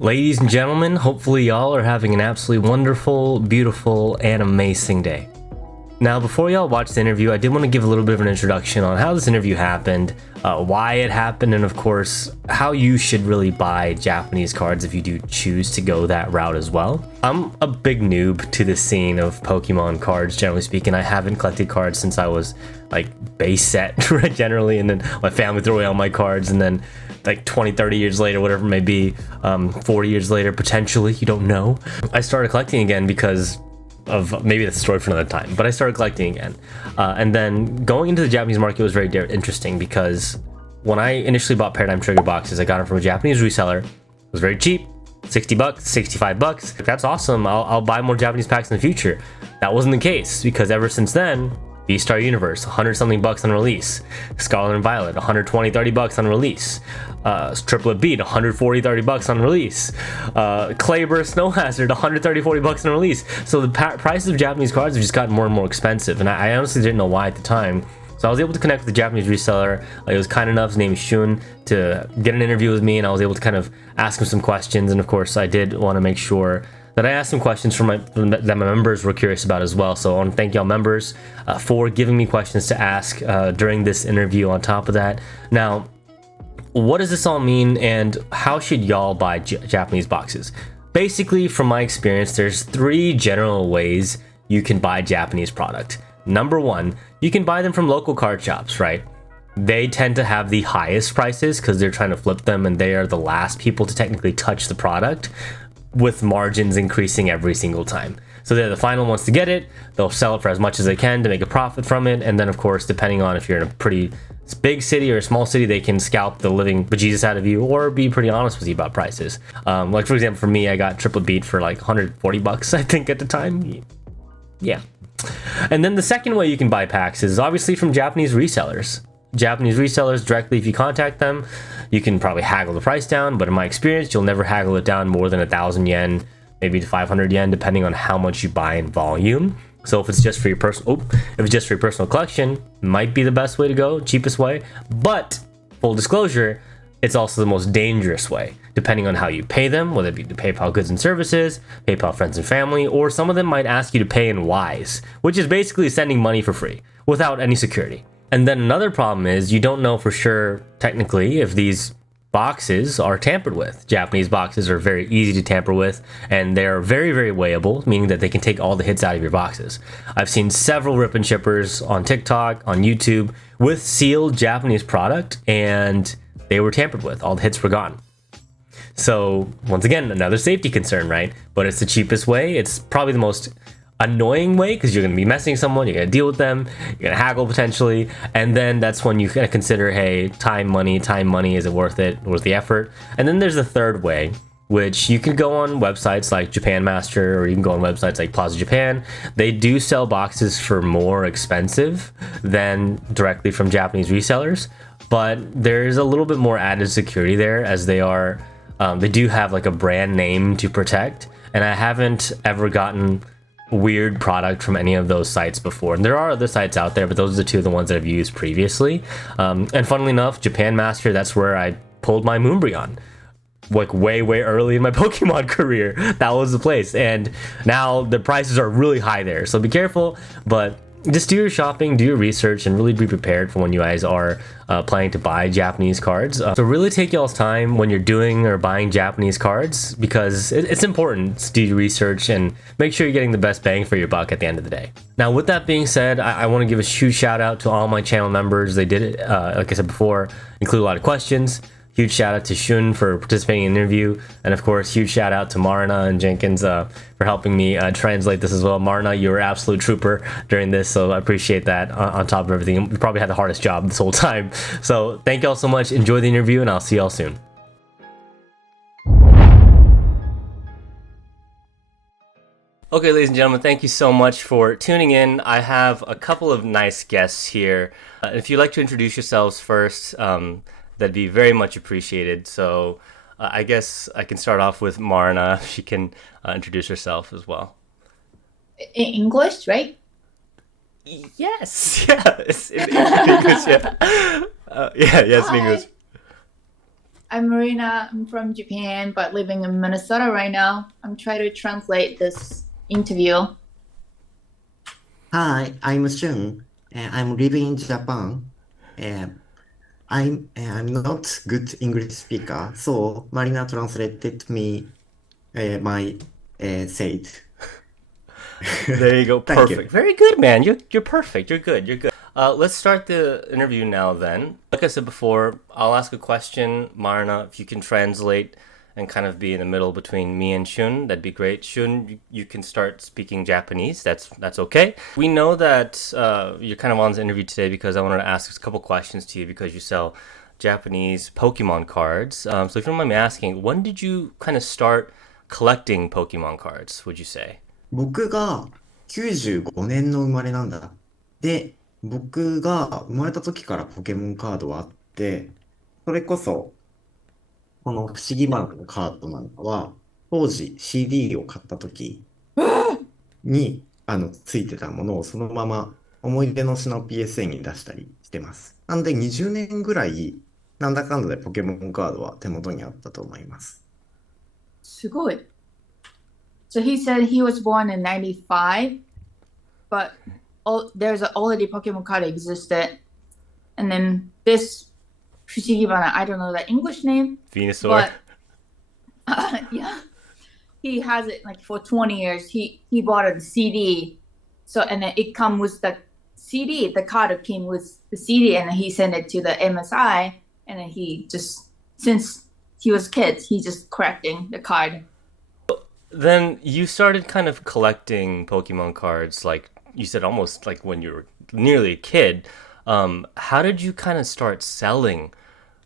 Ladies and gentlemen, hopefully y'all are having an absolutely wonderful, beautiful, and amazing day. Now, before y'all watch the interview, I did want to give a little bit of an introduction on how this interview happened, why it happened, and of course, how you should really buy Japanese cards if you do choose to go that route as well. I'm a big noob to the scene of Pokemon cards, generally speaking. I haven't collected cards since I was like base set, right, generally, and then my family threw away all my cards, and then like 20, 30 years later, whatever it may be, 40 years later, potentially, you don't know, I started collecting again because of, maybe that's a story for another time, but I started collecting again. And then going into the Japanese market was very interesting because when I initially bought Paradigm Trigger boxes, I got them from a Japanese reseller. It was very cheap, 60 bucks, 65 bucks. That's awesome. I'll buy more Japanese packs in the future. That wasn't the case because ever since then, V-Star Universe, 100 something bucks on release. Scarlet and Violet, 120, 30 bucks on release. Triplet Beat, 140, 30 bucks on release. Kleber Snow Hazard, 130, 40 bucks on release. So the prices of Japanese cards have just gotten more and more expensive, and I honestly didn't know why at the time. So I was able to connect with the Japanese reseller. He was kind enough, his name is Shun, to get an interview with me, and I was able to kind of ask him some questions. And of course, I did want to make sure that I asked some questions that my members were curious about as well. So I want to thank y'all members for giving me questions to ask during this interview on top of that. Now, what does this all mean and how should y'all buy Japanese boxes? Basically, from my experience, there's 3 general ways you can buy Japanese product. Number 1, you can buy them from local card shops, right? They tend to have the highest prices because they're trying to flip them and they are the last people to technically touch the product, with margins increasing every single time. So they're the final ones to get it. They'll sell it for as much as they can to make a profit from it. And then of course, depending on if you're in a pretty big city or a small city, they can scalp the living bejesus out of you or be pretty honest with you about prices. Like for example, for me, I got Triplet Beat for like 140 bucks, I think at the time. Yeah. And then the second way you can buy packs is obviously from Japanese resellers. Japanese resellers directly, if you contact them, you can probably haggle the price down, but in my experience, you'll never haggle it down more than 1,000 yen, maybe to 500 yen, depending on how much you buy in volume. So if it's just for your personal collection, might be the best way to go, cheapest way. But full disclosure, it's also the most dangerous way, depending on how you pay them, whether it be to PayPal goods and services, PayPal friends and family, or some of them might ask you to pay in Wise, which is basically sending money for free without any security. And then another problem is you don't know for sure, technically, if these boxes are tampered with. Japanese boxes are very easy to tamper with, and they're very, very weighable, meaning that they can take all the hits out of your boxes. I've seen several rip and shippers on TikTok, on YouTube, with sealed Japanese product, and they were tampered with. All the hits were gone. So, once again, another safety concern, right? But it's the cheapest way. It's probably the most annoying way because you're going to be messing someone, you're going to deal with them, you're going to haggle potentially, and then that's when you kind of consider, hey, time money, is it worth the effort? And then there's the third way, which you can go on websites like Japan Master, or you can go on websites like Plaza Japan. They do sell boxes for more expensive than directly from Japanese resellers, but there's a little bit more added security there, as they do have like a brand name to protect, and I haven't ever gotten weird product from any of those sites before. And there are other sites out there, but those are the 2 of the ones that I've used previously. And funnily enough, Japan Master, that's where I pulled my Moonbreon, like way early in my Pokemon career. That was the place, and now the prices are really high there, so be careful. But just do your shopping, do your research, and really be prepared for when you guys are planning to buy Japanese cards. So really take y'all's time when you're doing or buying Japanese cards, because it's important to do your research and make sure you're getting the best bang for your buck at the end of the day. Now, with that being said, I want to give a huge shout out to all my channel members. They did it, like I said before, include a lot of questions. Huge shout out to Shun for participating in the interview. And of course, huge shout out to Marna and Jenkins for helping me translate this as well. Marna, you were an absolute trooper during this, so I appreciate that on top of everything. You probably had the hardest job this whole time. So thank y'all so much. Enjoy the interview, and I'll see y'all soon. Okay, ladies and gentlemen, thank you so much for tuning in. I have a couple of nice guests here. If you'd like to introduce yourselves first, that'd be very much appreciated. So I guess I can start off with Marna. She can introduce herself as well. In English, right? Yes. Yeah. In English, yeah. Yes, in English. I'm Marina. I'm from Japan, but living in Minnesota right now. I'm trying to translate this interview. Hi, I'm Shun. I'm living in Japan. Uh, I'm not good English speaker, so Marina translated me my said. There you go. Thank Perfect. you. Very good, man. You're perfect. You're good. You're good. Let's start the interview now then. Like I said before, I'll ask a question. Marna, if you can translate and kind of be in the middle between me and Shun, that'd be great. Shun, you can start speaking Japanese. That's okay. We know that you're kind of on this interview today because I wanted to ask a couple questions to you because you sell Japanese Pokemon cards. So if you don't mind me asking, when did you kind of start collecting Pokemon cards, would you say? 僕が95年の生まれなんだ。で、僕が生まれた時からポケモンカードはあって、それこそ、この不思議マークのカードなんかは、当時 CD を買った時に、ついてたものをそのまま思い出の品を PSA に出したりしてます。なので20年ぐらい、なんだかんだでポケモンカードは手元にあったと思います。すごい. So he said he was born in 95, but there's already Pokemon card existed. And then this Fushigibana, I don't know the English name, Venusaur. but yeah, he has it like for 20 years. He bought a CD. So, and then it come with the CD, the card came with the CD, and then he sent it to the MSI. And then he just, since he was kids, he just collecting the card. Then you started kind of collecting Pokemon cards, like you said, almost like when you were nearly a kid. How did you kind of start selling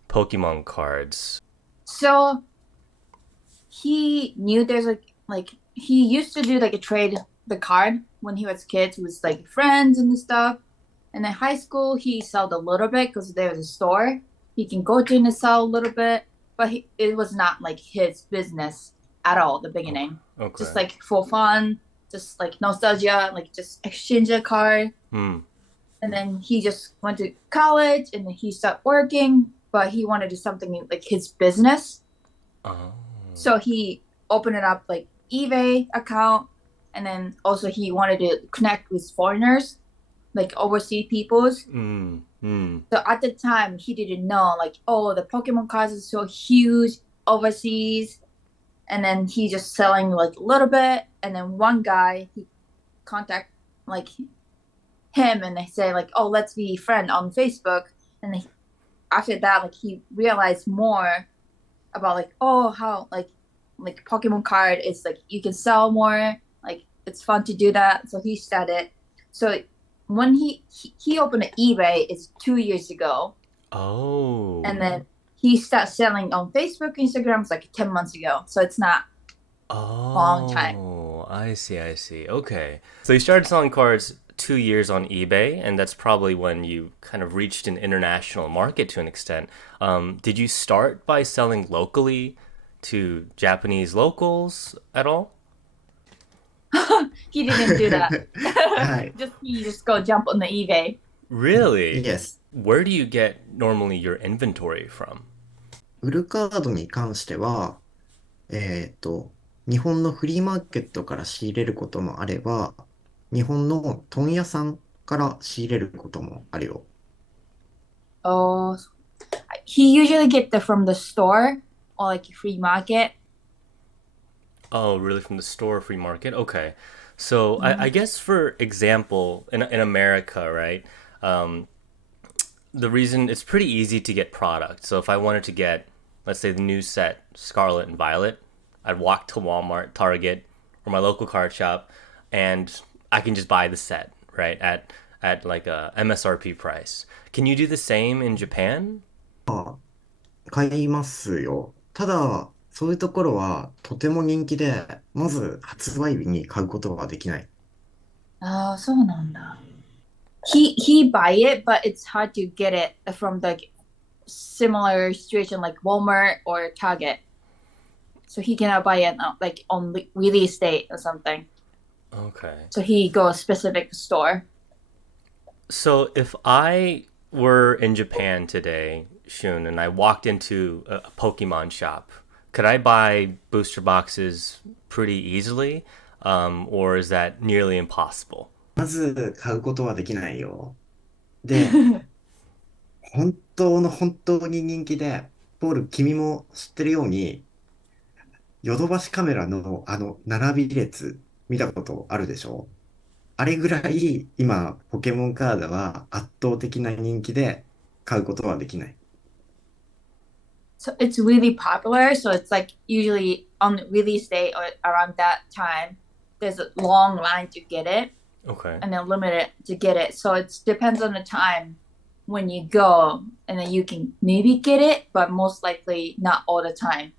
Pokemon cards? So he knew there's like he used to do like a trade the card when he was kids with like friends and stuff. And in high school, he sold a little bit because there was a store he can go to and sell a little bit, but it was not like his business at all at the beginning. Just Okay. like for fun, just like nostalgia, like just exchange a card. Hmm. And then he just went to college and then he started working, but he wanted to do something like his business. Oh. So he opened it up like eBay account, and then also he wanted to connect with foreigners, like overseas peoples. Hmm. Hmm. So at the time he didn't know like, oh, the Pokemon cards is so huge overseas. And then he just selling like a little bit, and then one guy he contact like him and they say like, oh, let's be friend on Facebook. And then after that, like he realized more about like, oh, how like Pokemon card is like you can sell more, like it's fun to do that. So he started. So when he opened an eBay, it's 2 years ago, Oh. and then he started selling on Facebook, Instagram, it's like 10 months ago. So it's not long time. Oh, I see, I see. Okay. So you started selling cards 2 years on eBay, and that's probably when you kind of reached an international market to an extent. Did you start by selling locally to Japanese locals at all? He didn't do that. はい。Just he just go jump on the eBay. Really? Yes. Where do you get normally your inventory from? 売るカードに関しては、日本のフリーマーケットから仕入れることもあれば、日本の問屋さんから仕入れることもあるよ。Oh, he usually get the from the store or like free market. Oh, really? From the store free market? Okay. So I Mhm. guess for example, in America, right? Um, the reason it's pretty easy to get product. So if I wanted to get, let's say, the new set Scarlet and Violet, I'd walk to Walmart, Target, or my local card shop, and I can just buy the set, right? At like a MSRP price. Can you do the same in Japan? 買いますよ。ただ、そういうところはとても人気で、まず発売日に買うことはできない。Oh, そうなんだ. He buy it, but it's hard to get it from like similar situation like Walmart or Target. So he cannot buy it like on release date or something. Okay. So he go a specific store. So if I were in Japan today, Shun, and I walked into a Pokemon shop, could I buy booster boxes pretty easily, or is that nearly impossible? まず買うことはできないよ。で、本当に人気で、ポール、君も知ってるように、ヨドバシカメラの並び列、見たことあるでしょ？あれぐらい、今、ポケモンカードは圧倒的な人気で買うことはできない。So it's really popular. So it's like usually on release day or around that time, there's a long line to get it Okay. and then limited to get it. So it depends on the time when you go, and then you can maybe get it, but most likely not all the time.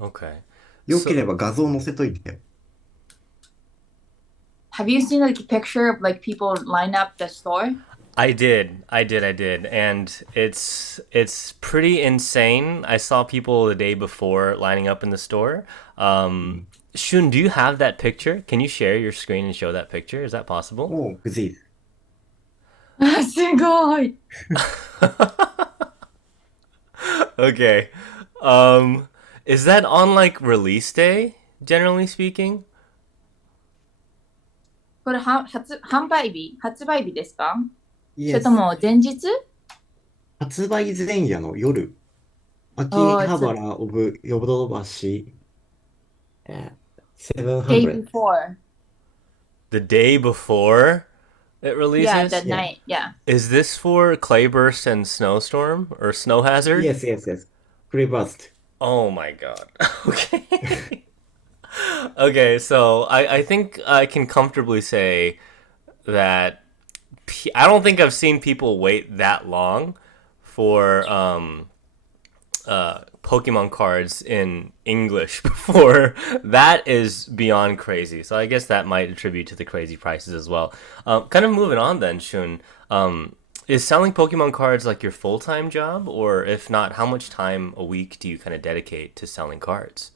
Okay. 良け So れば画像載せといて。Have you seen like a picture of like people line up the store? I did, and it's pretty insane. I saw people the day before lining up in the store. Shun, do you have that picture? Can you share your screen and show that picture? Is that possible? おう、くずい。すごい。Okay. Um, is that on like release day, generally speaking? これは発売日ですか？それと Yes。も前日？発売前夜の夜、秋 Oh, it's 葉 a 原オブヨドバシ、day 700。before. The day before it Yeah, the releases? Yeah. night. Yeah. Is this for Clayburst and Snowstorm or Snow Hazard? Yes, yes, yes. クレバースト。Oh my god. Okay. Okay, so I think I can comfortably say that I don't think I've seen people wait that long for Pokemon cards in English before. That is beyond crazy. So I guess that might attribute to the crazy prices as well. Kind of moving on then, Shun. Is selling Pokemon cards like your full time job? Or if not, how much time a week do you kind of dedicate to selling cards?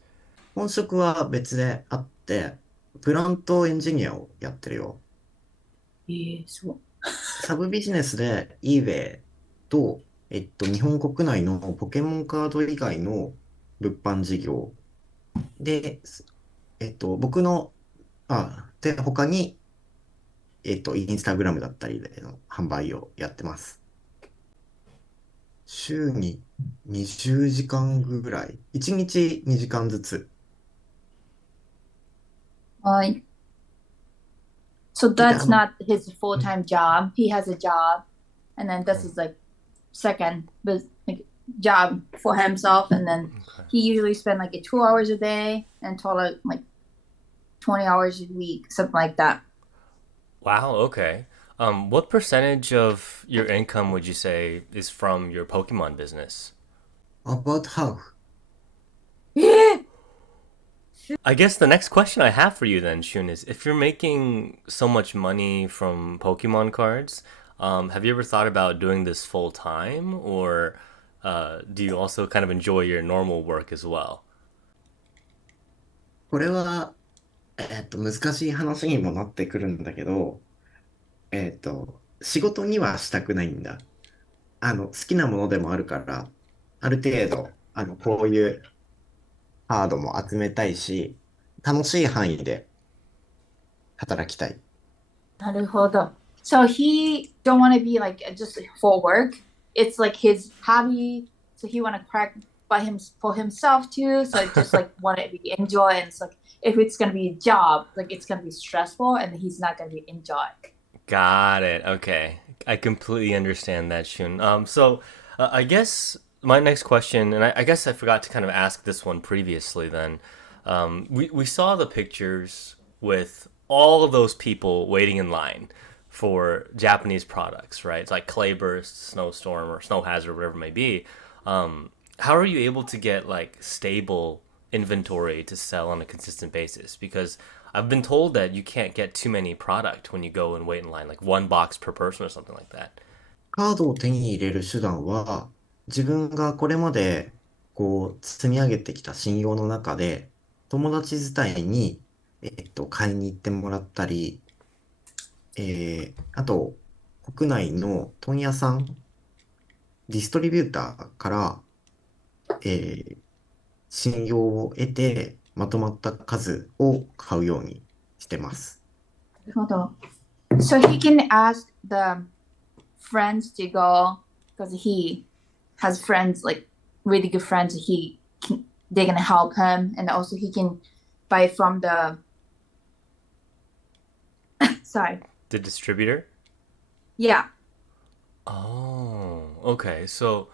本職は別であって、プラントエンジニアをやってるよ。そう。サブビジネスで eBay と、日本国内のポケモンカード以外の物販事業で、僕の、他に、インスタグラムだったりでの販売をやってます。週に20時間ぐらい。1日2時間ずつ。はい。So で、that's not his full-time job. He has a job, and then this is like second like job for himself, and then he usually spend like 2 hours a day and total like 20 hours a week, something like that. Wow, okay. What percentage of your income would you say is from your Pokemon business? about half. え I guess the next question I have for you then, Shun, is if you're making so much money from Pokemon cards, have you ever thought about doing this full time, or do you also kind of enjoy your normal work as well? これは、難しい話にもなってくるんだけど、仕事にはしたくないんだ。好きなものでもあるから、ある程度、こういうカードも集めたいし、楽しい範囲で働きたい。なるほど。So he don't want to be like just for work. It's like his hobby. So he want to crack by him for himself too. So it just like want to be enjoy, and it's like if it's gonna be a job, like it's gonna be stressful, and he's not gonna be enjoy. Got it. Okay. I completely understand that, Shun. I guess my next question, and I guess I forgot to kind of ask this one previously then. We saw the pictures with all of those people waiting in line for Japanese products, right? It's like Clayburst, Snowstorm, or Snow Hazard, whatever it may be. How are you able to get like stable inventory to sell on a consistent basis? Because I've been told that you can't get too many product when you go and wait in line, like one box per person or something like that. カードを手に入れる手段は、自分がこれまで積み上げてきた信用の中で、友達伝いに、買いに行ってもらったり、あと、国内の問屋さんディストリビューターから、えー信用を得て、まとまった数を買うようにしてます。Hold on. So he can ask the friends to go because he has friends like really good friends. They're gonna help him, and also he can buy from the sorry. The distributor? Yeah. Oh, okay. So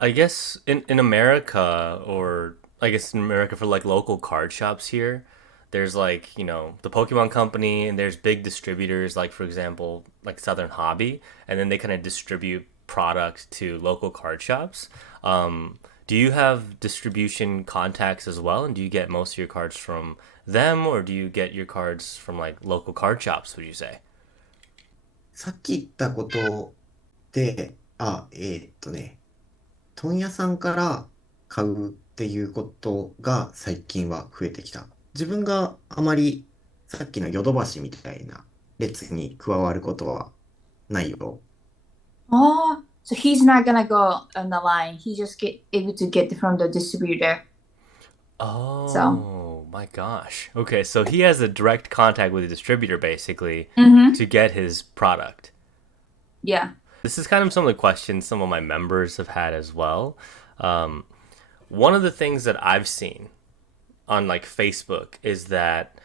I guess in America, or I guess in America for like local card shops here, there's like, the Pokemon Company, and there's big distributors like, for example, like Southern Hobby, and then they kind of distribute products to local card shops. Do you have distribution contacts as well? And do you get most of your cards from them, or do you get your cards from like local card shops, would you say? さっき言ったことで、問屋さんから買うっていうことが最近は増えてきた。自分があまりさっきのヨドバシみたいな列に加わることはないよ。Oh, so he's not gonna go on the line. He just get able to get it from the distributor. So, Oh my gosh. Okay, so he has a direct contact with the distributor basically mm-hmm. to get his product. Yeah. This is kind of some of the questions some of my members have had as well. Um, One of the things that I've seen on like Facebook is that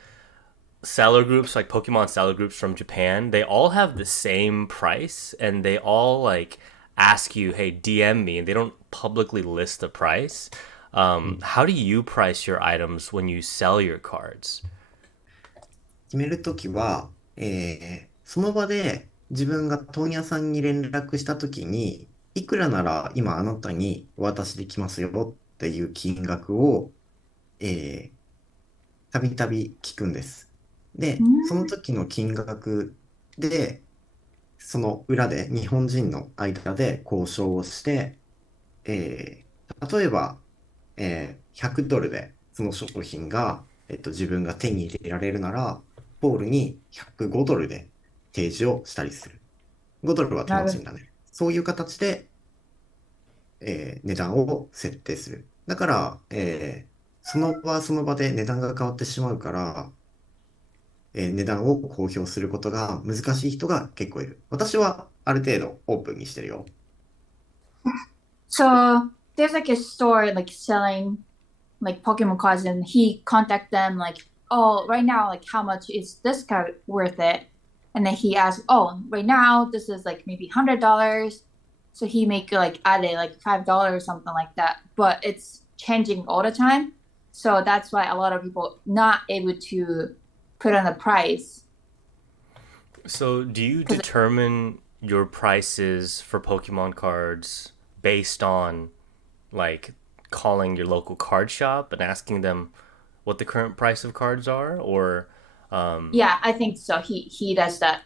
seller groups, like Pokemon seller groups from Japan, they all have the same price, and they all like ask you, "Hey, DM me," and they don't publicly list the price. うん。How do you price your items when you sell your cards? 決めるときは、その場で自分が問屋さんに連絡したときに、いくらなら今あなたにお渡しできますよっていう金額を、えたびたび聞くんです。で、その Mm. 時の金額で、その裏で日本人の間で交渉をして、例えば、100ドルでその商品が、自分が手に入れられるなら、ポールに105ドルで提示をしたりする。5ドルは手間賃だね。そういう形で、値段を設定する。だから、その場その場で値段が変わってしまうから、値段を公表することが難しい人が結構いる。私はある程度オープンにしてるよ。So there's like a store like selling like Pokemon cards, and he contact them like, oh, right now, like how much is this card worth it? And then he asks, oh, right now this is like maybe $100. So he make like add it like $5 or something like that. But it's changing all the time. So that's why a lot of people not able to put on the price. So, do you 'Cause determine your prices for Pokemon cards based on like calling your local card shop and asking them what the current price of cards are, or yeah, I think so. He does that.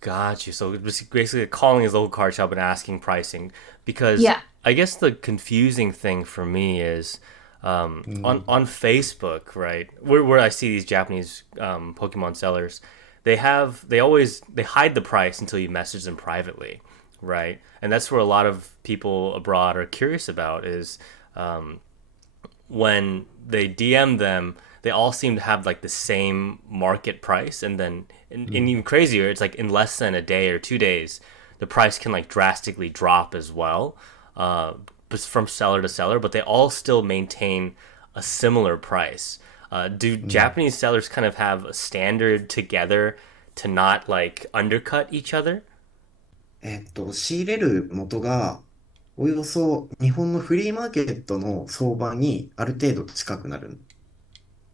got you. So basically calling his local card shop and asking pricing, because Yeah. I guess the confusing thing for me is onうん。Facebook, right, where I see these Japanese Pokemon sellers, they hide the price until you message them privately, right? And that's where a lot of people abroad are curious about is um, when they DM them, they all seem to have like the same market price, and then andうん。even crazier, it's like in less than a day or 2 days, the price can like drastically drop as well, uh, from seller to seller, but they all still maintain a similar price. Do うん。Japanese sellers kind of have a standard together to not like undercut each other? 仕入れる元が、およそ日本のフリーマーケットの相場にある程度近くなる。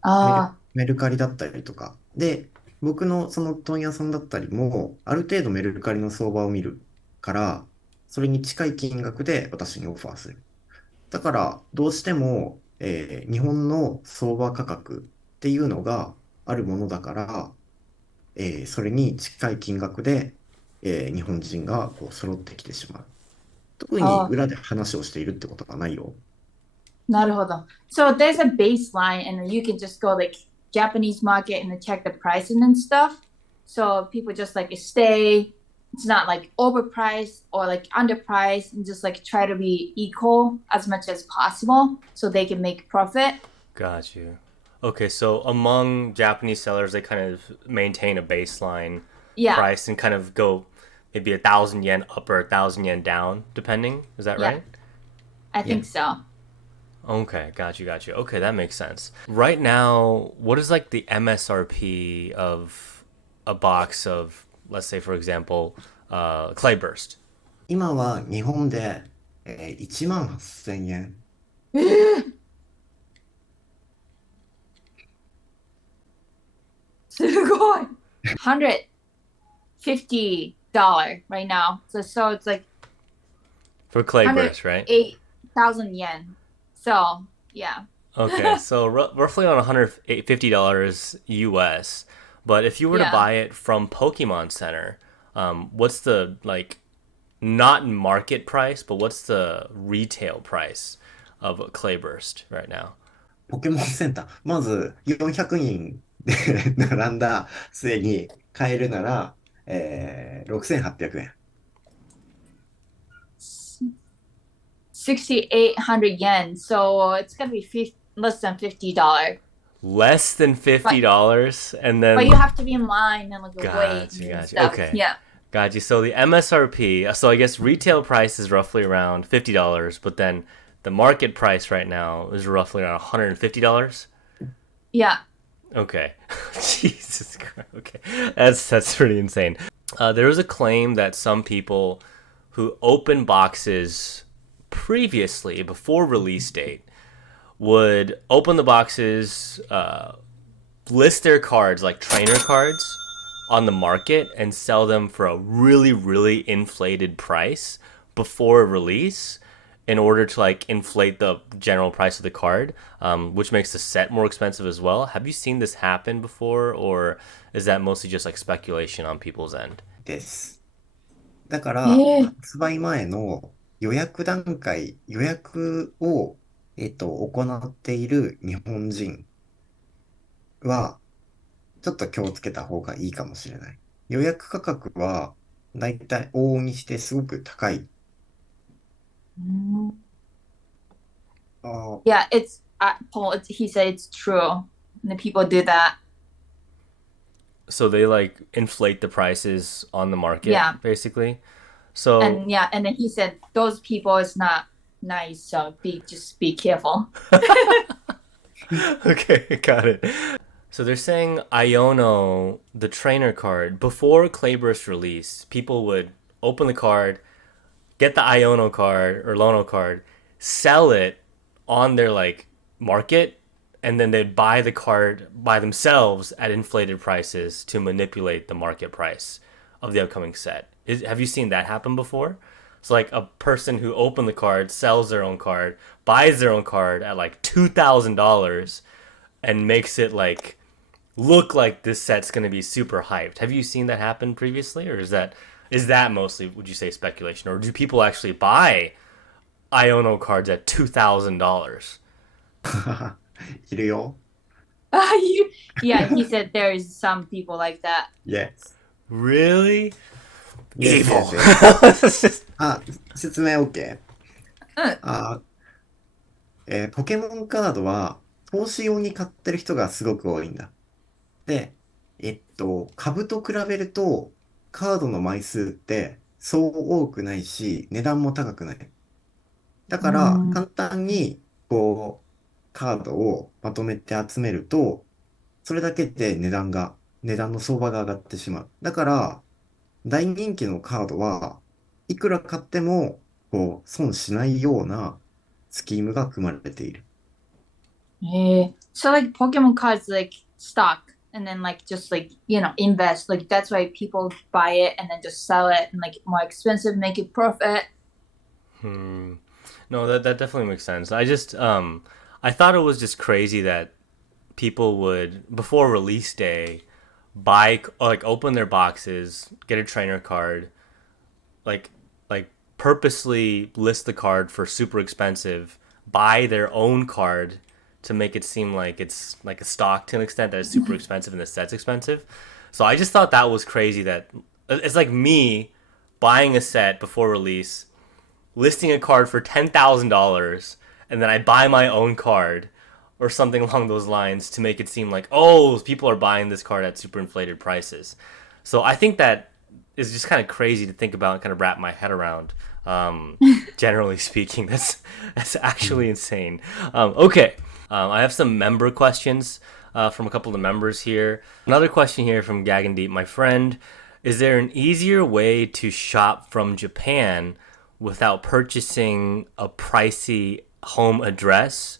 Uh, メルカリだったりとか。で、僕のその問屋さんだったりも、ある程度メルカリの相場を見るから、それに近い金額で私にオファーする。だから、どうしても、日本の相場価格っていうのがあるものだから、それに近い金額で、日本人がこう揃ってきてしまう。特にoh, 裏で話をしているってことはないよ。naruhodo. So there's a baseline, and you can just go like Japanese market and then check the pricing and stuff. So people just like stay. it's not like overpriced or like underpriced, and just like try to be equal as much as possible so they can make profit. Got you. Okay, so among Japanese sellers, they kind of maintain a baseline Yeah, price and kind of go maybe 1,000 yen up or 1,000 yen down, depending. Is that yeah, right? I Yeah. think so. Okay, got you, got you. Okay, that makes sense. Right now, what is like the MSRP of a box of, let's say, for example, Clay Burst? 今は日本で、1万8000円。すごい $150 right now. So it's like For Clay Burst, right? 108,000 yen. So yeah. Okay, so roughly on $150 US. But if you were to Yeah. buy it from Pokemon Center, what's the like not market price, but what's the retail price of a Clay Burst right now? ポケモンセンター。まず400人で並んだ末に買えるなら、6800円。6,800 yen. So it's gonna be less than $50. Less than But $50, and but you then have to be in line and like wait gotcha, and gotcha. stuff. Okay, Yeah. got you. So the MSRP, so I guess retail price is roughly around $50, but then the market price right now is roughly around $150. Yeah. Okay. Jesus Christ. Okay. That's pretty insane. There was a claim that some people who open boxes previously before release date would open the boxes, list their cards like trainer cards on the market and sell them for a really really inflated price before release in order to like inflate the general price of the card, which makes the set more expensive as well. Have you seen this happen before, or is that mostly just like speculation on people's end? です。だから、ええ発売前の予約段階、予約を、行っている日本人は、ちょっと気をつけた方がいいかもしれない。予約価格は、だいたい往々にしてすごく高い。あ、Yeah, it's Paul. He said it's true. And the people do that. So they like inflate the prices on the market, Yeah, basically. So and yeah, and then he said those people is not nice. So just be careful. okay, got it. So they're saying Iono, the trainer card, before Clayburst release, people would open the card, get the Iono card or Lono card, sell it on their like market, and then they'd buy the card by themselves at inflated prices to manipulate the market price of the upcoming set. Have you seen that happen before? So like a person who opened the card sells their own card, buys their own card at like $2,000 and makes it like look like this set's going to be super hyped. Have you seen that happen previously, or is that mostly, would you say, speculation, or do people actually buy Iono cards at $2,000? いるよ。Yeah, he said there is some people like that. Yes. Really? Yes, Evil. yes, yes. It's just- あ、説明 OK。うんあ、ポケモンカードは投資用に買ってる人がすごく多いんだ。で、株と比べるとカードの枚数ってそう多くないし、値段も高くない。だうからん簡単にこう、カードをまとめて集めると、それだけで値段の相場が上がってしまう。だから、大人気のカードはいくら買っても、損しないようなスキームが組まれている。So like Pokemon cards like stock and then like just like invest like that's why people buy it and then just sell it and like more expensive make it profit. Hmm. No, that definitely makes sense. I thought it was just crazy that people would before release day buy like open their boxes, get a trainer card, like like purposely list the card for super expensive, buy their own card to make it seem like it's like a stock to an extent that it's super expensive and the set's expensive. So I just thought that was crazy that it's like me buying a set before release, listing a card for $10,000, and then I buy my own card or something along those lines to make it seem like, oh, people are buying this card at super inflated prices. So I think that is just kind of crazy to think about and kind of wrap my head around. Um, Generally speaking, that's actually insane. Okay, I have some member questions from a couple of the members here. Another question here from Gagandeep, my friend. Is there an easier way to shop from Japan without purchasing a pricey home address?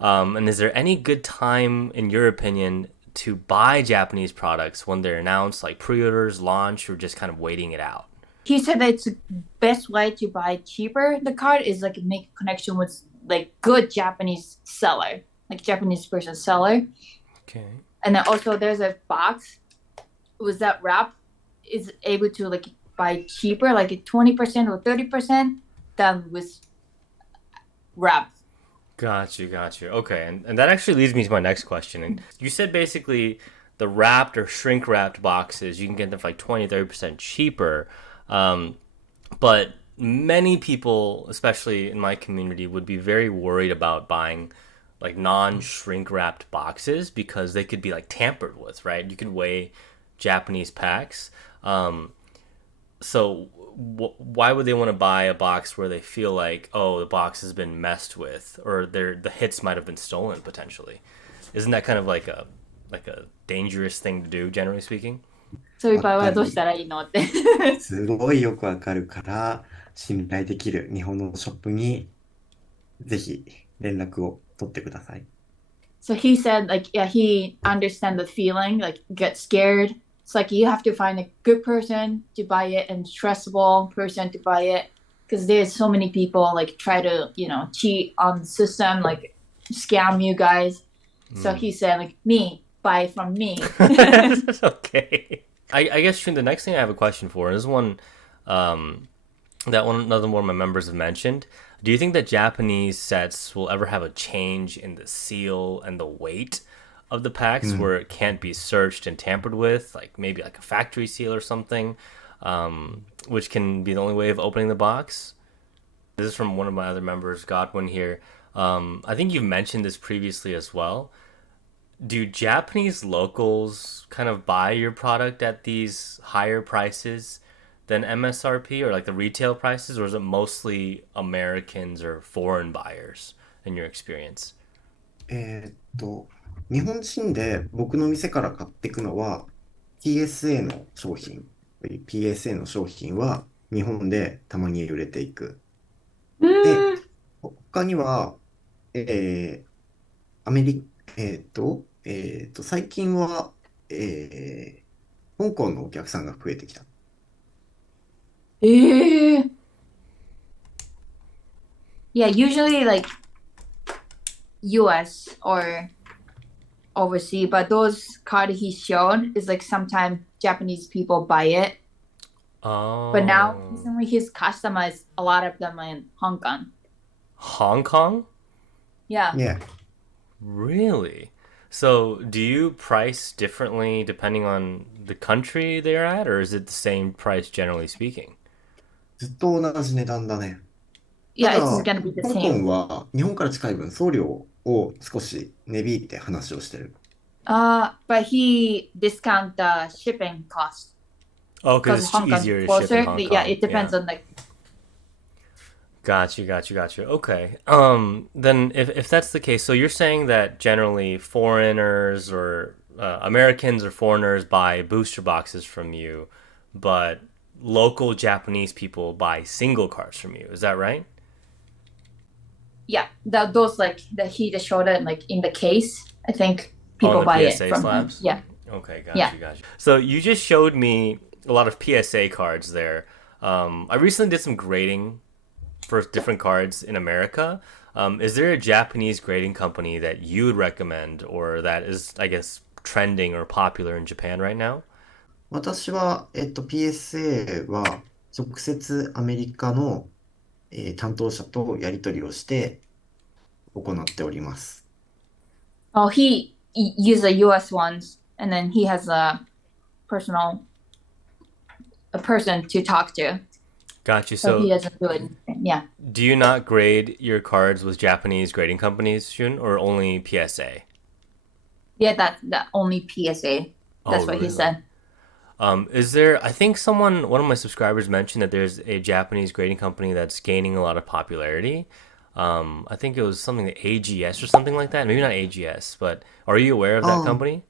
And is there any good time, in your opinion, to buy Japanese products when they're announced, like pre-orders, launch, or just kind of waiting it out? He said that it's the best way to buy cheaper the card is like make a connection with like good Japanese seller, like Japanese person seller. Okay. And then also there's a box with that wrap is able to like buy cheaper, like 20% or 30% than with wrap. Got you, got you. Okay, and that actually leads me to my next question. And you said basically the wrapped or shrink wrapped boxes, you can get them for like 20, 30% cheaper. Um, but many people, especially in my community, would be very worried about buying like non shrink wrapped boxes because they could be like tampered with, right? You could weigh Japanese packs. So why would they want to buy a box where they feel like, oh, the box has been messed with, or the hits might have been stolen potentially? Isn't that kind of like a dangerous thing to do, generally speaking? そういうわ場合はどうしたかる。らいいのって。すごいよくわかるから、信頼できる日本のショップにぜひ連絡を取ってください。So he said, like, yeah, he understand the feeling, like, get scared. It's like you have to find a good person to buy it and trustable person to buy it because there's so many people like try to, cheat on the system, like scam you guys. So he said, like, me, buy from me. Okay. I guess Shun, the next thing I have a question for is one that another one of my members have mentioned. Do you think that Japanese sets will ever have a change in the seal and the weight of the packs うん。where it can't be searched and tampered with, like maybe like a factory seal or something, which can be the only way of opening the box? This is from one of my other members, Godwin here. I think you've mentioned this previously as well. Do Japanese locals kind of buy your product at these higher prices than MSRP or like the retail prices, or is it mostly Americans or foreign buyers in your experience? えーっと、日本人で僕の店から買っていくのは PSA の商品。PSA の商品は日本でたまに売れていく。で、Mm, 他には、えーアメリ、最近は、香港のお客さんが増えてきた。eh. Yeah, usually like US or overseas, but those card he showed is like sometimes Japanese people buy it. But now Oh, recently his customers, a lot of them are in Hong Kong. Hong Kong? Yeah. Yeah. Really? So, do you price differently depending on the country they're at, or is it the same price generally speaking? ずっと同じ値段だね。た Yeah, it's だ、gonna be the 香 same. 港は日本から近い分送料を少し値引いて話をしてる。But he discount the shipping cost Oh, because because it's Hong Kong easier to ship in closer. Hong Yeah, Kong. it depends Yeah. on like Got you, got you, got you. Okay. Then if that's the case, so you're saying that generally foreigners or Americans or foreigners buy booster boxes from you, but local Japanese people buy single cards from you. Is that right? yeah, those like that he just showed it like in the case. I think Oh, in people the buy it PSA from him. slabs? Yeah, Okay, got yeah. you, got you. So you just showed me a lot of PSA cards there. I recently did some grading for different cards in America. Is there a Japanese grading company that you would recommend or that is, I guess, trending or popular in Japan right now? 私は、PSA は直接アメリカの、担当者とやり取りをして行っております。Oh, he use the US ones, and then he has personal a person to talk to. Got you. So he So doesn't do anything. Yeah. do you not grade your cards with Japanese grading companies, Shun, or only PSA? Yeah, that's that only PSA. Oh, That's what he really? said. Is there, I think one of my subscribers mentioned that there's a Japanese grading company that's gaining a lot of popularity. I think it was something like AGS or something like that. Maybe not AGS, but are you aware of that あ company?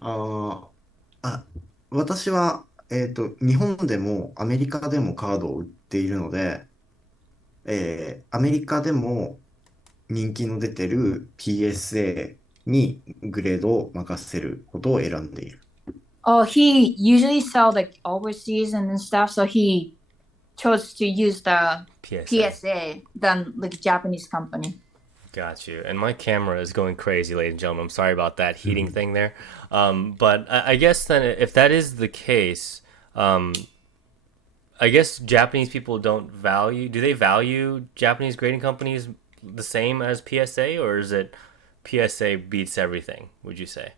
あ、私は、日本でもアメリカでもカードを売っているので、アメリカでも人気の出てる PSA にグレードを任せることを選んでいる。Oh, he usually sell like overseas and stuff, so he chose to use the PSA. PSA than like Japanese company. Got you. And my camera is going crazy, ladies and gentlemen. I'm sorry about that う heating ん。thing there. But I guess then if that is the case, um, I guess Japanese people don't value. Do they value Japanese grading companies the same as PSA, or is it PSA beats everything? Would you say?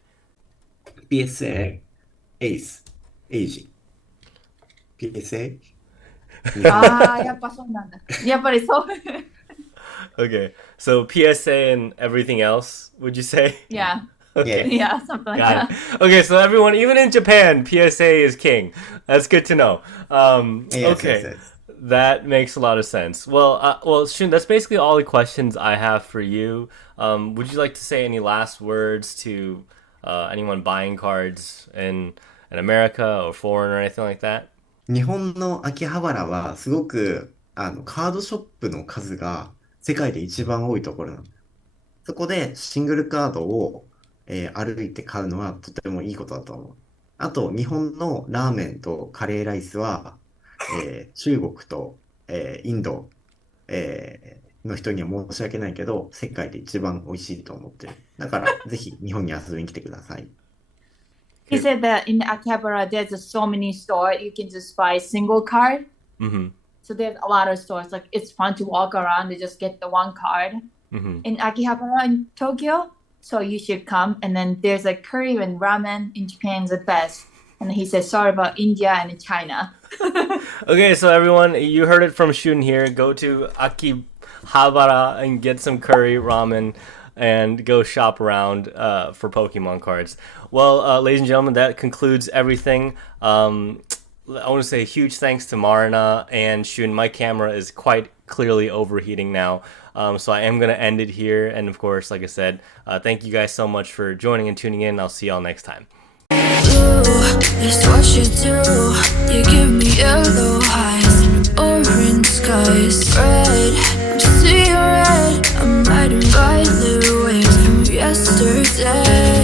PSA、エース、エイジ、PSA、日本。ああ、やっぱそうなんだ。やっぱりそう。Okay, so PSA and everything else. Would you say? Yeah, Okay, Yes. yeah, something like got that. it. Okay, so everyone, even in Japan, PSA is king. That's good to know. Yes, yes, Okay. yes. That makes a lot of sense. Well, Shun, that's basically all the questions I have for you. Would you like to say any last words to anyone buying cards in America or foreign or anything like that? 日本の秋葉原はすごくカードショップの数が世界で一番多いところなの。そこでシングルカードを、歩いて買うのはとてもいいことだと思う。あと、日本のラーメンとカレーライスは、中国と、インド、の人には申し訳ないけど、世界で一番美味しいと思ってる。だから、ぜひ日本に遊びに来てください。He Okay. said that in Akihabara, there's so many stores you can just buy a single card. Mm-hmm. So there's a lot of stores. Like it's fun to walk around and just get the one card Mm-hmm. in Akihabara in Tokyo. So you should come. And then there's like curry and ramen in Japan is the best. And he said sorry about India and China. Okay, so everyone, you heard it from Shun here. Go to Akihabara and get some curry ramen and go shop around for Pokemon cards. Well, ladies and gentlemen, that concludes everything. I want to say a huge thanks to Marina and Shun. My camera is quite clearly overheating now. So I am going to end it here. And of course, like I said, thank you guys so much for joining and tuning in. I'll see y'all next time. It's what you do. You give me yellow highs and orange skies. Red, I'm seeing red. I'm riding by the waves from yesterday.